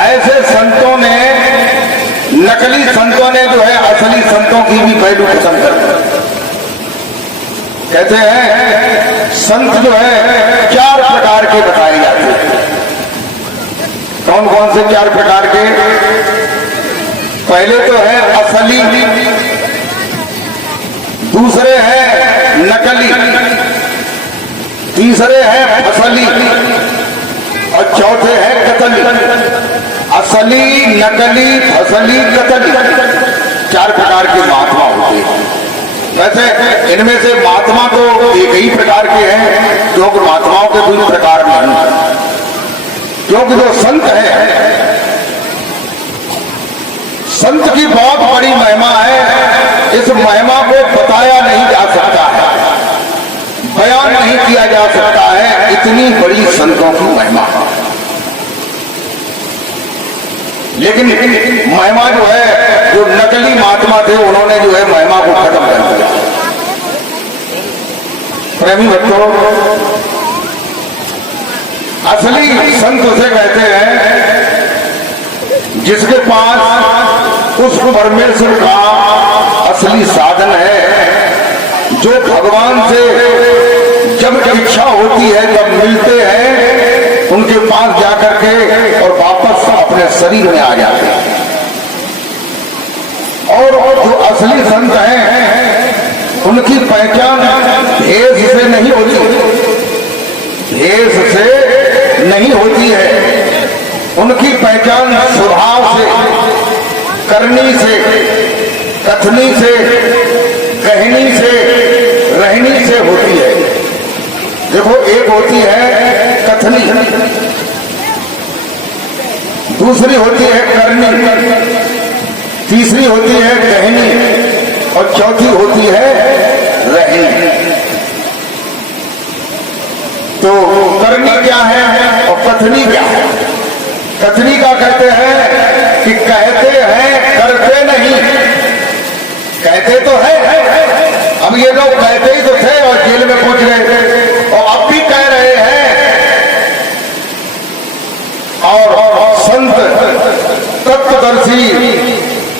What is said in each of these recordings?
ऐसे संतों ने, नकली संतों ने जो है असली संतों की भी पहलू पसंद कर। कहते हैं संत जो है 4 प्रकार के बताए जाते हैं। कौन कौन से 4 प्रकार के? पहले तो है असली, दूसरे है नकली, तीसरे है फसली और चौथे है कतली। असली, नकली, फसली, कतली 4 प्रकार के महात्मा होते हैं। वैसे इनमें से महात्मा तो एक ही प्रकार के हैं, क्योंकि महात्माओं के कोई प्रकार नहीं। क्योंकि जो संत है, संत की बहुत बड़ी महिमा है। इस महिमा को बताया नहीं जा सकता है, बयान नहीं किया जा सकता है, इतनी बड़ी संतों की महिमा। लेकिन महिमा जो है, जो नकली महात्मा थे उन्होंने जो है महिमा को खत्म कर दिया। प्रेमी भक्तों, असली संत उसे कहते हैं जिसके पास उस परमेश्वर का असली साधन है, जो भगवान से जब इच्छा होती है तब मिलते हैं, उनके पास जाकर के और वापस अपने शरीर में आ जाते हैं। और जो असली संत हैं उनकी पहचान भेष से नहीं होती, भेष से नहीं होती है। उनकी पहचान स्वभाव से, करनी से, कथनी से, कहनी से, रहनी से होती है। देखो, एक होती है कथनी, दूसरी होती है करनी, तीसरी होती है कहनी और चौथी होती है रहनी। तो करनी क्या है और कथनी क्या है? कथनी का कहते हैं कि कहते हैं करते नहीं। कहते तो है, अब ये लोग कहते ही तो थे और जेल में पहुंच गए और अब भी कह रहे हैं। और संत तत्वदर्शी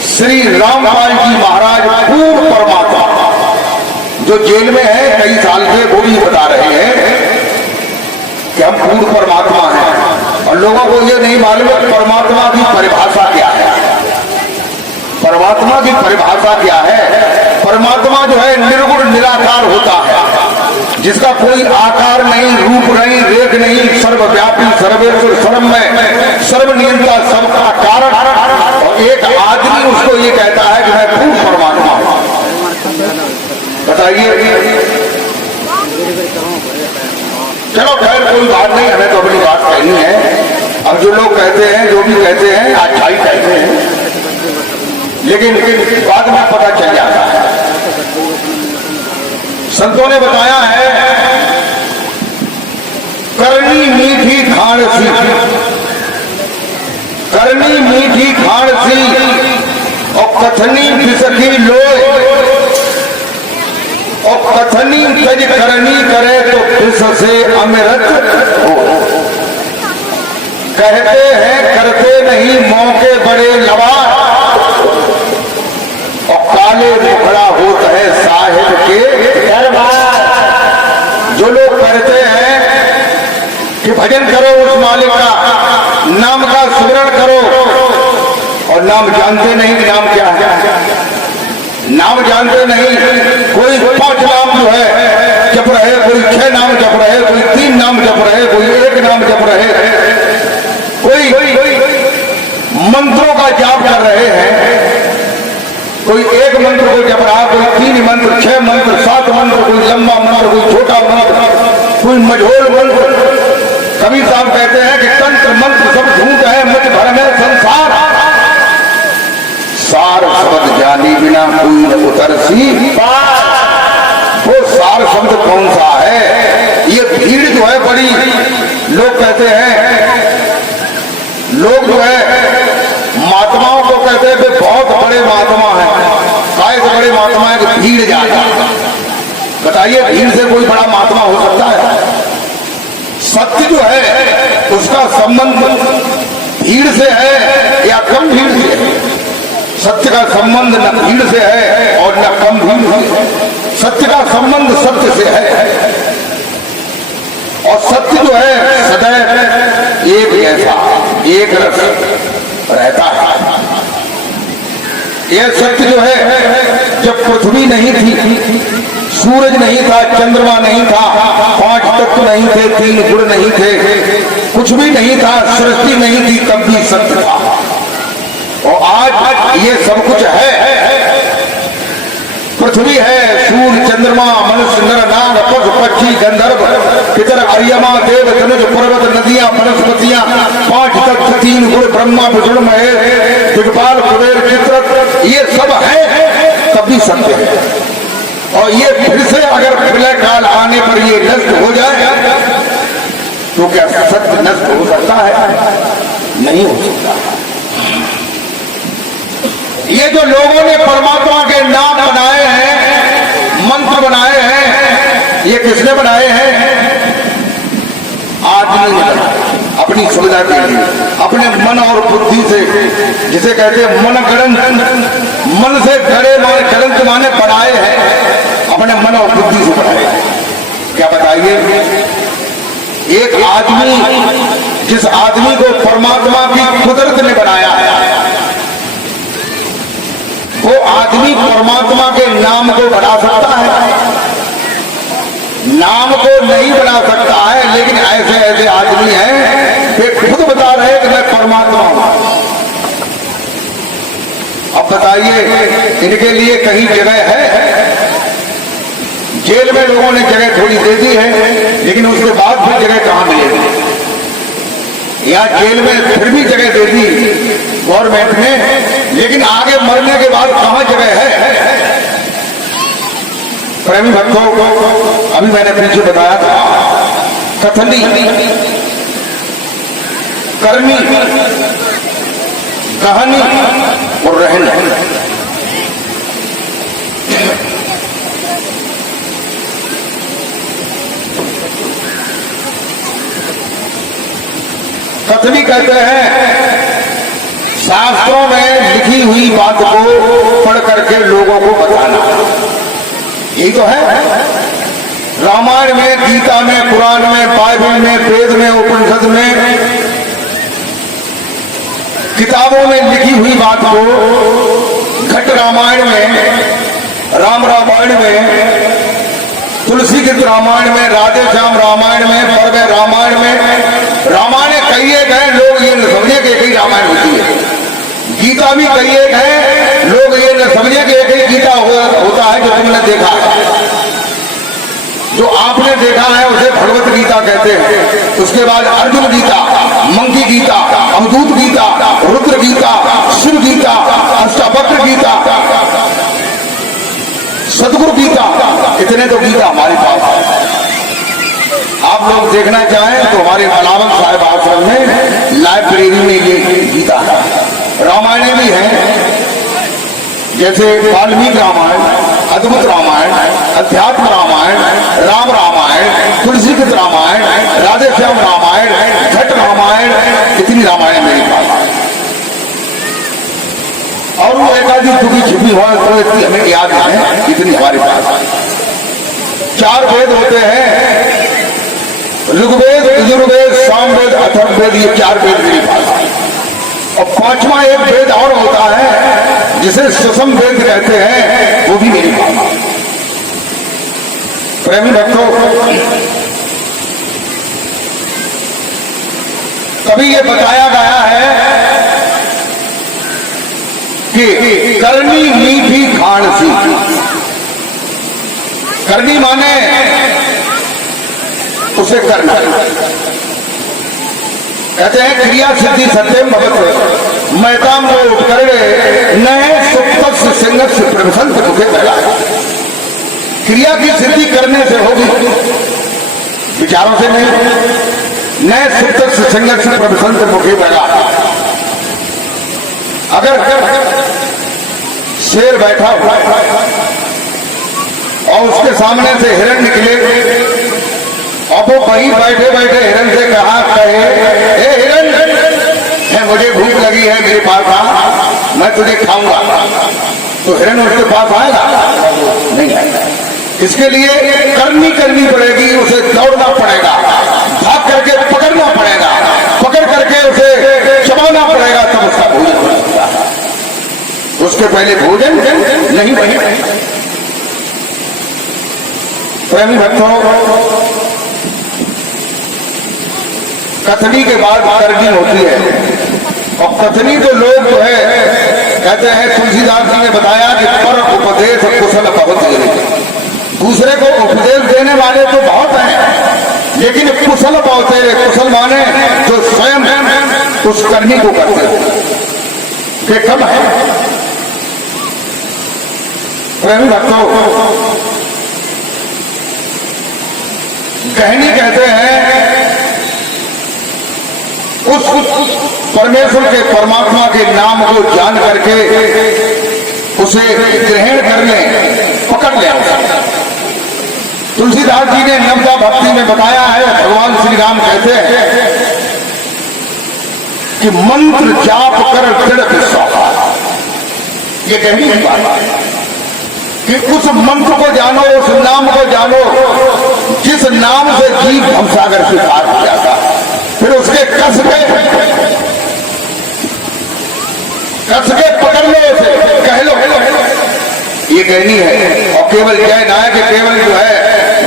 श्री रामपाल जी महाराज पूर्ण परमात्मा जो जेल में है कई साल से, वो भी बता रहे हैं कि हम पूर्ण परमात्मा हैं। और लोगों को ये नहीं मालूम है परमात्मा की परिभाषा क्या है। परमात्मा की परिभाषा क्या है? परमात्मा जो है निर्गुण निराकार होता है, जिसका कोई आकार नहीं, रूप नहीं, रेख नहीं, सर्वव्यापी, सर्वेश्वर, सर्वमय, सर्वनियंता, सबका कारण। और एक आदमी उसको ये कहता है कि मैं पूर्ण परमात्मा हूं। बताइए। चलो खैर कोई बात नहीं, हमें तो अपनी बात कहनी है। अब जो लोग कहते हैं, जो भी कहते हैं, अच्छा ही कहते हैं, लेकिन बाद में पता चल जाता है। संतों ने बताया है करनी मीठी खाण सी, करनी मीठी खाण सी और कथनी पिसकी लोय, और कथनी तज करनी करे तो पिस से अमृत हो। कहते हैं करते नहीं मौके बड़े लवार, और काले मुखड़ा होता है साहिब के दरबार। जो लोग कहते हैं कि भजन करो उस मालिक का, नाम का स्मरण करो, और नाम जानते नहीं कि नाम क्या है। नाम जानते नहीं, कोई 5 नाम जो है जप रहे, कोई 6 नाम जप रहे, कोई 3 नाम जप रहे, कोई 1 नाम जप रहे, कोई मंत्रों का जाप कर रहे हैं। कोई 1 मंत्र को जप रहा, कोई 3 मंत्र, 6 मंत्र, 7 मंत्र, कोई लंबा मंत्र, कोई छोटा मंत्र, कोई मझोल मंत्र। कबीर साहब कहते हैं कि तंत्र मंत्र सब झूठ है, मुझ भर में संसार, सार शब्द जानी बिना कोई न उतरसी पार। वो सार शब्द कौन सा है? ये भीड़ जो है बड़ी, लोग कहते हैं, लोग जो है महात्माओं को कहते हैं कि बहुत बड़े महात्मा हैं। काय से बड़े महात्मा है कि भीड़ ज्यादा। बताइए, भीड़ से कोई बड़ा महात्मा हो सकता है? सत्य जो है उसका संबंध भीड़ से है या कम भीड़ से है। सत्य का संबंध न भीड़ से है और न कम भीड़ से है। सत्य का संबंध सत्य से है और सत्य जो है सदैव एक जैसा एक रस रहता है। यह सत्य जो है जब पृथ्वी नहीं थी, सूरज नहीं था, चंद्रमा नहीं था, 5 तत्व नहीं थे, 3 गुण नहीं थे, कुछ भी नहीं था, सृष्टि नहीं थी, तब भी सत्य था। और आज ये सब कुछ है। पृथ्वी है, सूर्य, चंद्रमा, मनुष्य, नर, नाग, पशु, पक्षी, गंधर्व, पितर, अर्यमा, देव, तनुज, पर्वत, नदियां, वनस्पतियां, 5 तत्व, 3 गुण, ब्रह्मा, विष्णु, महेश, दिग्पाल, कुबेर, चित्रक, ये सब है तब भी सत्य है। और ये फिर से अगर प्रलय काल आने पर ये नष्ट हो जाए तो क्या सत्य नष्ट हो सकता है? नहीं हो सकता। ये जो लोगों ने परमात्मा के नाम बनाए हैं, मंत्र बनाए हैं, ये किसने बनाए हैं? आदमी ने बनाए अपनी सुविधा के लिए, अपने मन और बुद्धि से, जिसे कहते हैं मन गणंत, मन से गड़े माने गणंत माने बनाए हैं, अपने मन और बुद्धि से बनाए हैं। क्या बताइए, एक आदमी, जिस आदमी को परमात्मा की कुदरत ने बनाया है, वो आदमी परमात्मा के नाम को बढ़ा सकता है? नाम को नहीं बना सकता है। लेकिन ऐसे ऐसे आदमी हैं वे खुद बता रहे हैं कि मैं परमात्मा हूं। अब बताइए, इनके लिए कहीं जगह है? जेल में लोगों ने जगह थोड़ी दे दी है, लेकिन उसके बाद फिर जगह कहां मिलेगी? यहाँ जेल में फिर भी जगह दे दी गवर्नमेंट ने, लेकिन आगे मरने के बाद कहां जगह है? प्रेमी भक्तों, अभी मैंने पीछे बताया था, कथनी, करनी, कहानी और रहनी। कथनी कहते हैं शास्त्रों में लिखी हुई बात को पढ़ करके लोगों को बताना, यही तो है। रामायण में, गीता में, कुरान में, बाइबल में, वेद में, उपनिषद में, किताबों में लिखी हुई बात को घट रामायण में, राम रामायण में, तुलसी गीत रामायण में, राधे श्याम रामायण में, पर्व रामायण में, रामायण कई एक है, लोग ये न समझे कि एक ही रामायण होती है। गीता भी कई एक है, लोग ये न समझे कि एक ही गीता होता है जो तुमने देखा है। जो आपने देखा है उसे भगवत गीता कहते हैं। उसके बाद अर्जुन गीता, मंकी गीता, अवधूत गीता, रुद्र गीता, शिव गीता, अष्टावक्र गीता, सदगुरु गीता, इतने तो गीता हमारे पास है। आप लोग देखना चाहें तो हमारे मलावल साहिब आश्रम में लाइब्रेरी में ये गीता है। रामायण भी है, जैसे वाल्मीकि रामायण, अद्भुत रामायण, अध्यात्म रामायण, राम रामायण, तुलसी गीत रामायण, राधे श्याम रामायण, घट रामायण, इतनी रामायण मेरे पास। और वो एकादी टुकी छिपी हो तो इतनी हमें याद है, इतनी हमारे पास। 4 वेद होते हैं, ऋग्वेद, यजुर्वेद, सामवेद, अथर्ववेद, ये 4 वेद मेरे पास है। और 5वां एक वेद और होता है जिसे सुषम वेद कहते हैं, वो भी मेरे पास है। प्रेमी भक्तों, कभी ये बताया गया है कि करनी मीठी खान सी। करनी माने उसे करना, कहते हैं क्रिया सिद्धि सत्यम भवत मैताम को उपकरणे नए सुप्त सिंगस प्रवसंत मुखे पहला। क्रिया की सिद्धि करने से होगी, विचारों से नहीं। नए सुप्त सिंगस प्रवसंत मुखे पहला। अगर शेर बैठा हुआ और उसके सामने से हिरण निकले, अब वो वहीं बैठे बैठे हिरण से कहा, कहे हे हिरण है मुझे भूख लगी है, मेरे पास आ, मैं तुझे खाऊंगा। तो हिरण उसके पास आएगा? नहीं आएगा। इसके लिए करनी पड़ेगी, उसे दौड़ना पड़ेगा, भाग करके पकड़ना पड़ेगा, पकड़ करके उसे चबाना पड़ेगा, तब उसका भोजन हो सकता है। उसके पहले भोजन नहीं बनेगा। प्रेमी भक्तों, कथनी के बाद करनी होती है, और कथनी तो लोग जो है कहते हैं, तुलसीदास जी ने बताया कि पर उपदेश कुशल बहुत है। दूसरे को उपदेश देने वाले तो बहुत हैं, लेकिन कुशल बहुत है। कुशल माने जो स्वयं उस करनी को करते हैं, कम है। प्रेमी भक्तों, कहनी कहते हैं उस परमेश्वर के, परमात्मा के नाम को जान करके उसे ग्रहण कर ले, पकड़ ले। तुलसीदास जी ने नवदा भक्ति में बताया है, भगवान श्री राम कहते हैं कि मंत्र जाप कर दृढ़ विश्वास। ये कहनी की बात है कि उस मंत्र को जानो, उस नाम को जानो जिस नाम से जीव भवसागर से पार हो जाता, फिर उसके कस के पकड़ लो, उसे कह लो, ये कहनी है। और केवल जय ना है कि केवल जो है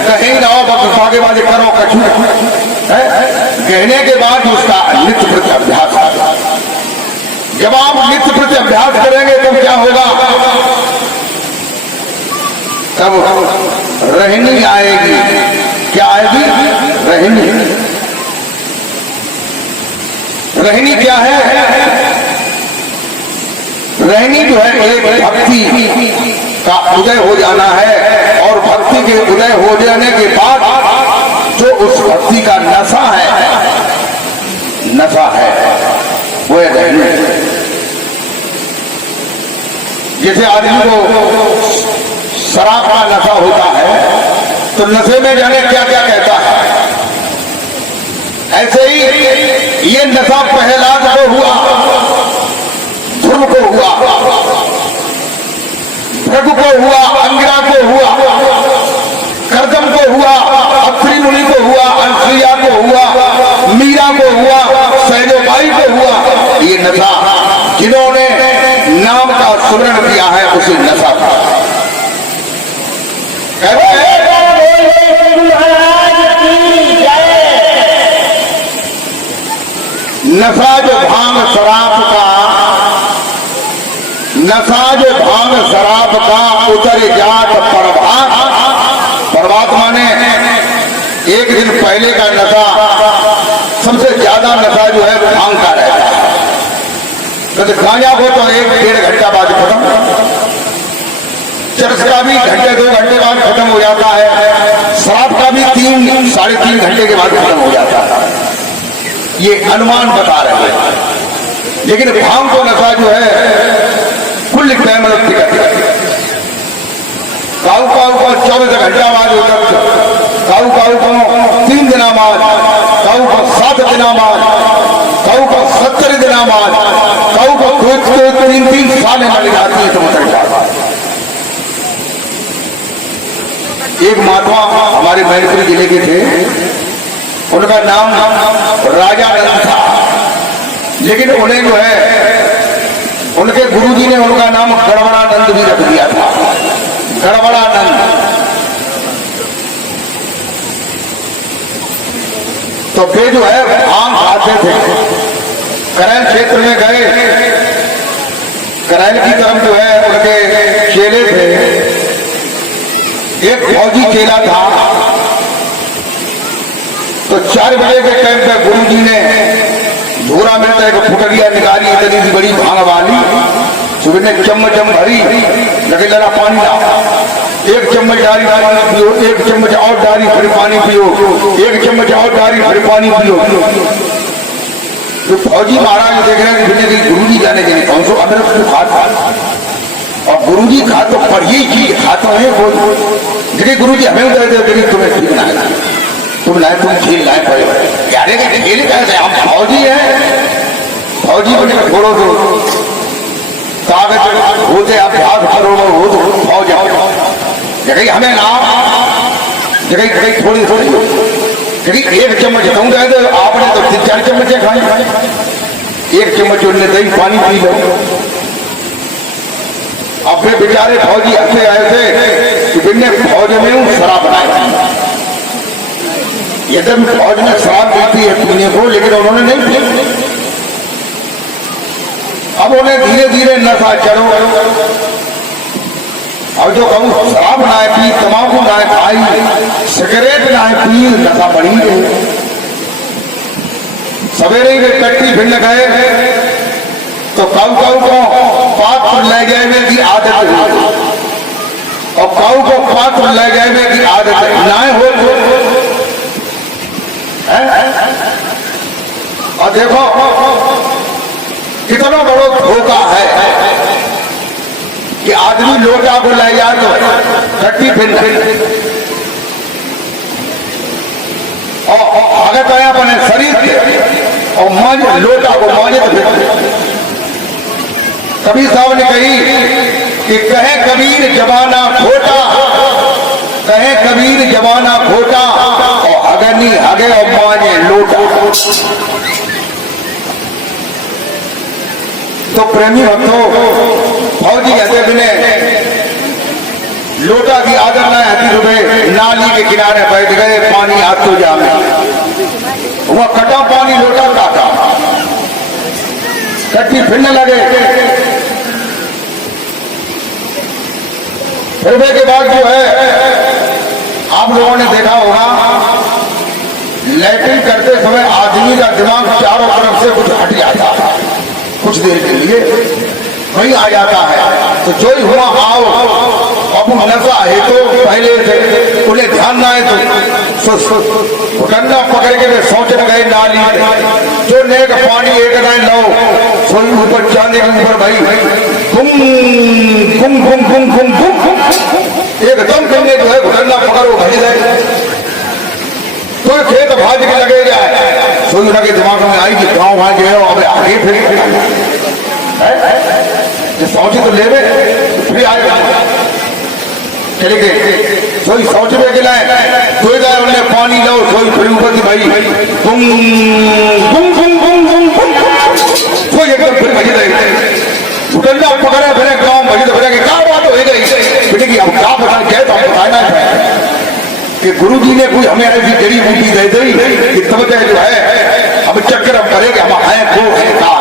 कहीं ना हो, बस आगे बाजे करो कछु है। कहने के बाद उसका नित्य प्रति अभ्यास होगा। जब आप नित्य प्रति अभ्यास करेंगे तब क्या होगा? तब रहनी आएगी। क्या आएगी? रहनी। रहनी क्या है? रहनी जो है एक भक्ति का उदय हो जाना है, और भक्ति के उदय हो जाने के बाद जो उस भक्ति का नशा है वो रहनी। जैसे आदमी को शराब का नशा होता है तो नशे में जाने क्या क्या कहता है, ऐसे ही ये नशा प्रहलाद को हुआ, ध्रुव को हुआ, भृगु को हुआ, अंगिरा को हुआ, कर्दम को हुआ, अत्रि मुनि को हुआ, अनुसुईया को हुआ, मीरा को हुआ, सहजोबाई को हुआ। ये नशा जिन्होंने नाम का सुमरण किया है उसे नशा था। नशा जो भांग शराब का, नशा जो भांग शराब का उतर जात प्रभात माने एक दिन पहले का नशा, सबसे ज्यादा नशा जो है भांग का रहता है। तो गांजा को तो 1-1.5 घंटा बाद खत्म, चरस का भी घंटे 2 घंटे बाद खत्म हो जाता है, शराब का भी 3-3.5 घंटे के बाद खत्म हो जाता है। ये अनुमान बता रहे हैं, लेकिन भांग को नशा जो है कुल टाइम काऊ 24 घंटा बाद होता, काऊ को 3 दिन बाद, काऊ को 7 दिन बाद, काऊ को 70 दिन बाद, काऊ को 2-3 साल लग जाती है। तो मतलब एक महात्मा हमारे मैनपुरी जिले के थे, उनका नाम राजा नंद था, लेकिन उन्हें जो है उनके गुरुजी ने उनका नाम गड़बड़ानंद भी रख दिया था। गड़बड़ानंद। तो वे जो है भांग खाते थे। करैल क्षेत्र में गए, करैल की तरफ जो है उनके चेले थे। एक फौजी चेला था, तो 4 बजे के टाइम पे गुरुजी ने धूरा में एक फुटरिया निकाली, इतनी सी बड़ी भांग वाली, सुबह ने चम्मच भरी, लगे लगा पानी ला, 1 चम्मच डाली पानी पियो, 1 चम्मच और डाली फिर पानी पियो, 1 चम्मच और डाली फिर पानी पियो। तो फौजी महाराज देख रहे हैं कि गुरुजी जाने के लिए कौन सो अदरक को खाता, और गुरुजी खा तो पढ़िए चीज खाता है वो, देखिए गुरुजी हमें दे दे, तुम्हें ठीक ना है, तुम लाए, तुम खेल लाए पड़े, यारे खेल कैसे, हम फौजी हैं, फौजी बने थोड़ो तो कागज होते अभ्यास करो हो तो फौज जगह हमें ना जगह जगह थोड़ी थोड़ी जगह एक चम्मच कहूँ रहे तो आपने तो 3-4 चम्मच खाई, एक चम्मच उनने दही पानी पी लो। अब फिर बेचारे फौजी ऐसे आए थे कि बिन्ने फौज में शराब बनाई, यदि फौज में शराब पीती है पीने को, लेकिन उन्होंने नहीं पी। अब उन्हें धीरे धीरे नशा चढ़ो। अब जो कहूँ शराब ना पी, तम्बाकू ना खाई, सिगरेट ना पी, नशा बढ़ी गई। सवेरे वे कट्टी भिन्न गए तो काऊ काऊ को पात्र ले गए की आदत हुई, और काऊ को पात्र ले गए की आदत ना हो। और देखो कितना बड़ा धोखा है कि आदमी लोटा को ले जाए तो कट्टी भिन्न और आगत आया अपने शरीर के और मांझ लोटा को मांझे कबीर साहब ने कही कि कहे कबीर जमाना खोटा, कहे कबीर जमाना खोटा, और अगनी हगे और मांझे लोटा। तो प्रेमी भक्तों, फौजी कहते बिने लोटा की आदत न हती रुपए नाली के किनारे बैठ गए, पानी हाथ तो जामे वह कटा पानी लोटा काटा, कट्टी फिरने लगे। फिरने के बाद जो है आप लोगों ने देखा होगा लैट्रिन करते समय आदमी का दिमाग चारों तरफ से कुछ हट जाता है, कुछ देर के लिए वही आ जाता है। तो जो ही हुआ आओ, अब नशा है तो पहले से उन्हें ध्यान ना है तो डंडा पकड़ के वे सोचने गए नाली जो नेक पानी एक दाएं लो सोई ऊपर जाने के ऊपर भाई गुम गुम गुम गुम गुम गुम एकदम करने जो है डंडा पकड़ो भज जाए तो खेत भाज के लगे जाए। सोई के दिमाग में आई कि गाँव वहां गए अब आगे फिर सोचे तो ले फिर आए चले गए। सोई सोच में गिला सोई गए उन्हें पानी लो सोई फिर ऊपर की भाई गुम गुम गुम गुम गुम गुम सोई एकदम फिर भज गए डंडा पकड़े फिर गाँव भज तो फिर क्या बात हो गई बेटे की अब क्या पता क्या तो बताना है कि गुरु जी ने कोई हमें ऐसी जड़ी बूटी दे दी कि तब जो है अब चक्कर हम करेंगे हम आए को है का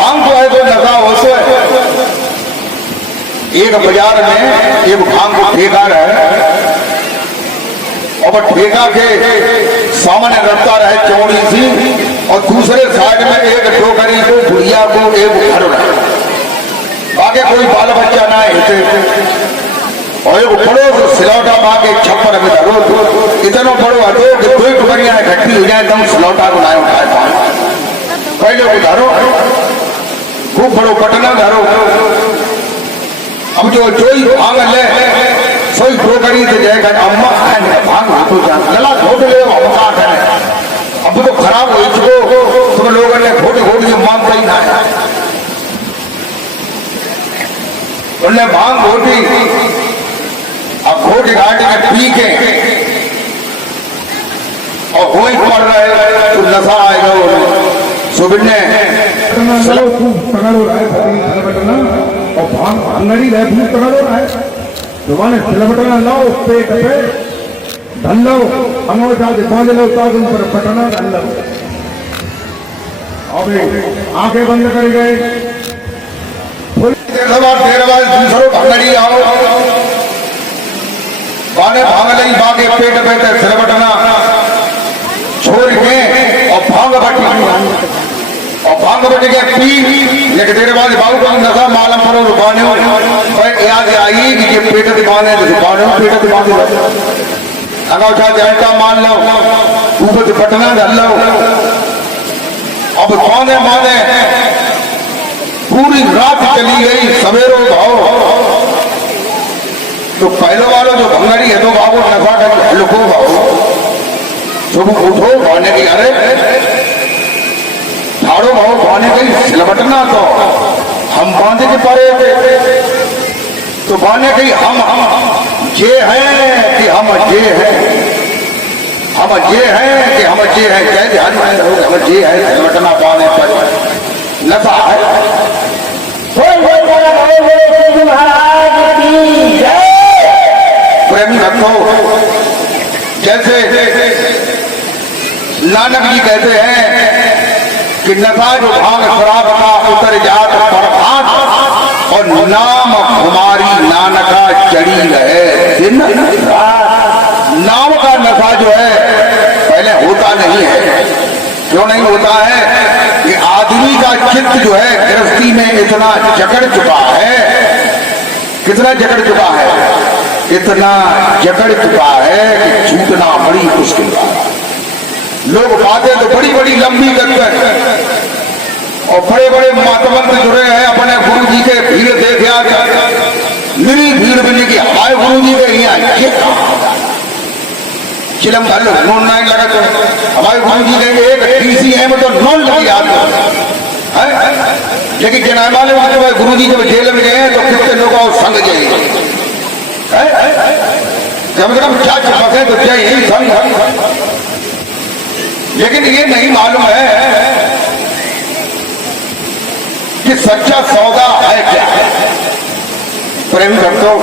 भांग जो है तो नशा हो तो एक बाजार में एक भांग को ठेका है और ठेका के सामने रखता रहे चौड़ी सी और दूसरे साइड में एक टोकरी को बुढ़िया को एक घर बाकी कोई बाल बच्चा ना है और एक बड़ो सिलौटा बाके छप्पर में धरो इतना बड़ो हटो कि कोई टुकड़ियां इकट्ठी हो जाए एकदम सिलौटा को लाए उठाए पहले को धरो खूब बड़ो पटना धरो। अब जो ही भांग ले सोई टोकरी से जाएगा अम्मा भांग हाथों जा लला घोट ले अम्मा करे अब तो खराब हो चुको तुम लोगों ने घोट घोट के मांगता ही ना है उन्हें भांग घोटी अब घोट घाट के पी के और हो ही पड़ रहे तो नशा आएगा सुबिने और भांग भांगड़ी रहे भूत तगड़ो रहा है जमाने सिलबटना लाओ पेट पे धन लो अंगोठा से बांध लो ताज उन पर पटना धन लो अबे आंखें बंद कर गए देर बाद दूसरों भांगड़ी आओ बाने भांग लई बागे पेट पे सिलबटना छोड़ के और भांग बटी और भांग बट के पी लेकिन देर बाद बाबू को नशा मालूम पड़ो रुकाने याद आई कि ये पेट दिखाने रुकाने पेट दिखाने अंगूठा जैसा मान लो ऊपर से पटना धर लो अब माने माने पूरी रात चली गई सवेरो भाव तो पहले वालों जो भंगारी है तो बाबू नफा कर लुको बाबू सुबह उठो भाने की अरे ठाड़ो भाव भाने की सिलबटना तो हम बांधे के परे तो भाने की हम जे हैं कि हम जे हैं हम जे हैं कि हम जे हैं जय ध्यान में रहो हम जे हैं सिलबटना पाने पर नफा है प्रेमी भक्तों जैसे नानक जी कहते हैं कि नशा जो भांग शराब का उतर जात प्रभात और नाम हमारी नानका चढ़ी रहे दिन नाम का नशा जो है पहले होता नहीं है। क्यों नहीं होता है कि आदमी का चित्त जो है गृहस्थी में इतना जकड़ चुका है, कितना जकड़ चुका है, इतना जकड़ चुका है कि छूटना बड़ी मुश्किल है। लोग बातें तो बड़ी बड़ी लंबी करते हैं और बड़े बड़े मातवंत जुड़े हैं अपने गुरु जी के भीड़ देख आकर मेरी भीड़ मिली कि हमारे गुरु जी के यहाँ चिलम भर नोन नहीं लगा तो हमारे गुरु जी के एक DCM तो नोन लगी आते लेकिन जनामा ने गुरु जी जब जेल में गए तो कितने लोग और संग जाएंगे जब क्या फंसे तो क्या यही संग। लेकिन ये नहीं मालूम है कि सच्चा सौदा है क्या। प्रेमी भक्तों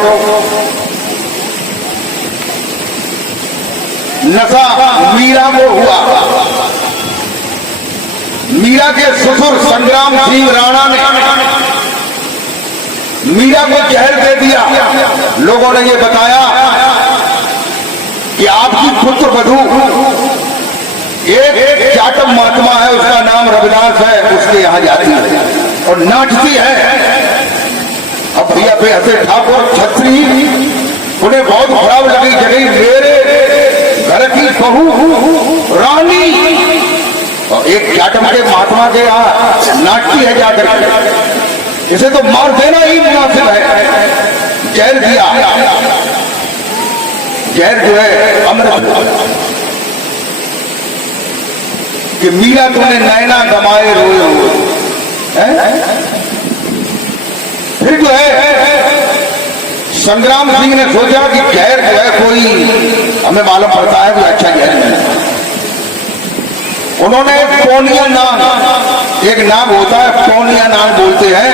नशा मीरा को हुआ। मीरा के ससुर संग्राम सिंह राणा ने मीरा को जहर दे दिया। लोगों ने ये बताया कि आपकी पुत्र वधू एक जाटव महात्मा है, उसका नाम रविदास है, उसके यहाँ जाती है और नाचती है। अब भैया पे हंसे ठाकुर छत्री उन्हें बहुत खराब लगी जगह मेरे घर की बहू रानी और एक जाटव के महात्मा के यहाँ नाचती है जाकर, इसे तो मार देना ही मुनासिब है। जहर दिया, जहर जो है अमृत कि मीरा तुमने नैना गमाए रोए हुए। फिर जो है संग्राम सिंह ने सोचा कि जहर जो है कोई हमें मालूम पड़ता है कोई अच्छा जहर नहीं। उन्होंने पौनिया नाग, एक नाग होता है पौनिया नाग बोलते हैं,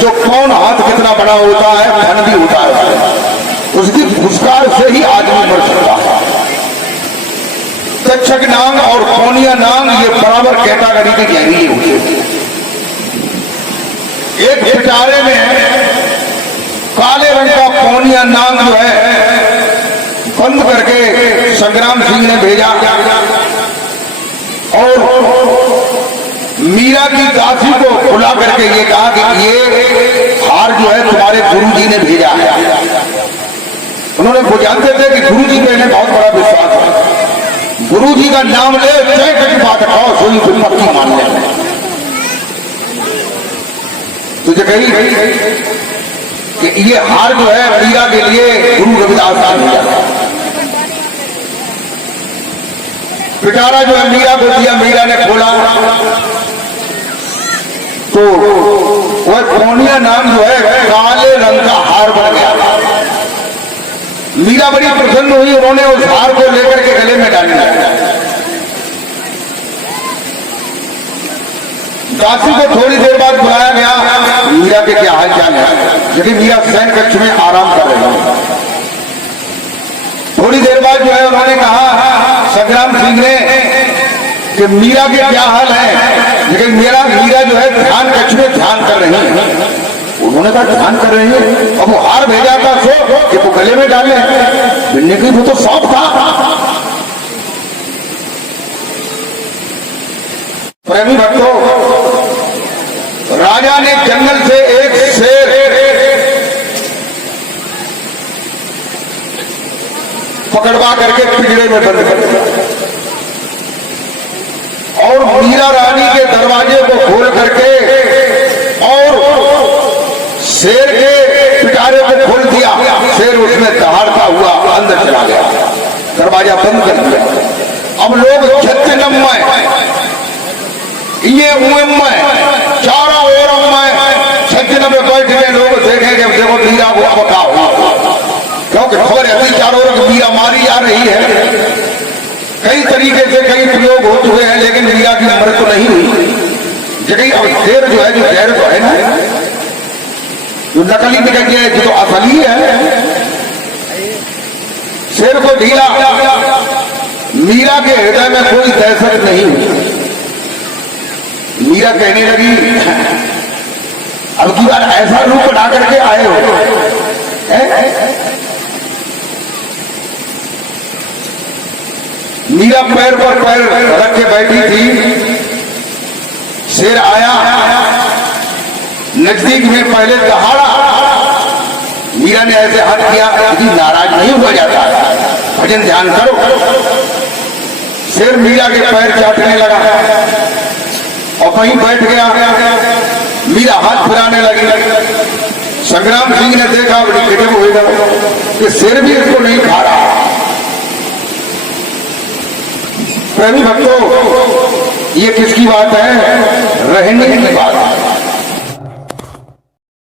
जो कौन हाथ कितना बड़ा होता है फन भी होता है, उसकी फुसकार से ही आदमी मर सकता है। तक्षक नाग और पौनिया नाग ये बराबर कैटेगरी के जहरीले होते हैं। एक पिटारे में काले रंग का पौनिया नाग जो है बंद करके संग्राम सिंह ने भेजा और मीरा की दासी को बुला करके ये कहा कि ये हार जो है तुम्हारे गुरुजी ने भेजा है। उन्होंने वो जानते थे कि गुरुजी पे इन्हें बहुत बड़ा विश्वास है, गुरुजी का नाम ले चाहे कभी बात खाओ सोई पक्की मान ले। तुझे कही कि ये हार जो है मीरा के लिए गुरु रविदास का भेजा। पिटारा जो है मीरा को दिया, मीरा ने खोला तो वह पौनिया नाम जो है काले रंग का हार बन गया। मीरा बड़ी प्रसन्न हुई, उन्होंने उस हार को लेकर के गले में डाल दिया। दासी को थोड़ी देर बाद बुलाया गया, मीरा के क्या हाल चाल है, लेकिन मीरा शयन कक्ष में आराम कर रही है। थोड़ी देर बाद जो है उन्होंने कहा संग्राम सिंह ने कि मीरा के क्या हाल है, लेकिन मीरा जो है ध्यान कक्ष में ध्यान कर रही है। उन्होंने कहा ध्यान कर रही है, अब वो हार भेजा था सो कि वो गले में डाले बिन्ने की, वो तो सांप था। प्रेमी भक्तों, राजा ने जंगल से एक शेर पकड़वा करके पिंजरे में बंद कर दिया और मीरा रानी के दरवाजे को खोल करके और शेर के पिटारे को खोल दिया। शेर उसमें दहाड़ता हुआ अंदर चला गया, दरवाजा बंद कर दिया। अब लोग छत्तीनम्मय ये उम्मय चारों ओर छत्तीन में बैठ गए लोग देखेंगे, देखो मीरा को अब क्या हुआ, क्योंकि खबर ऐसी चारों ओर मीरा मारी जा रही है। कई तरीके से कई प्रयोग हो चुके हैं, लेकिन मीरा की मृत्यु नहीं हुई। जगह अब शेर जो है, जो जहर तो है ना, जो नकली निकल गया है, जो तो असली है। शेर को ढीला, मीरा के हृदय में कोई दहशत नहीं हुई। मीरा कहने लगी, अब की बार ऐसा रूप बना करके आए हो, मीरा पैर पर पैर रख के बैठी थी। शेर आया, नजदीक में पहले दहाड़ा। मीरा ने ऐसे हाथ किया, यदि नाराज नहीं हुआ जाता, भजन ध्यान करो। शेर मीरा के पैर चाटने लगा और वहीं बैठ गया। मीरा हाथ फिराने लगी। संग्राम सिंह ने देखा, बड़ी गजब होगा कि शेर भी इसको नहीं खा रहा। प्रेमी भक्तों, ये किसकी बात है? रहने की बात है।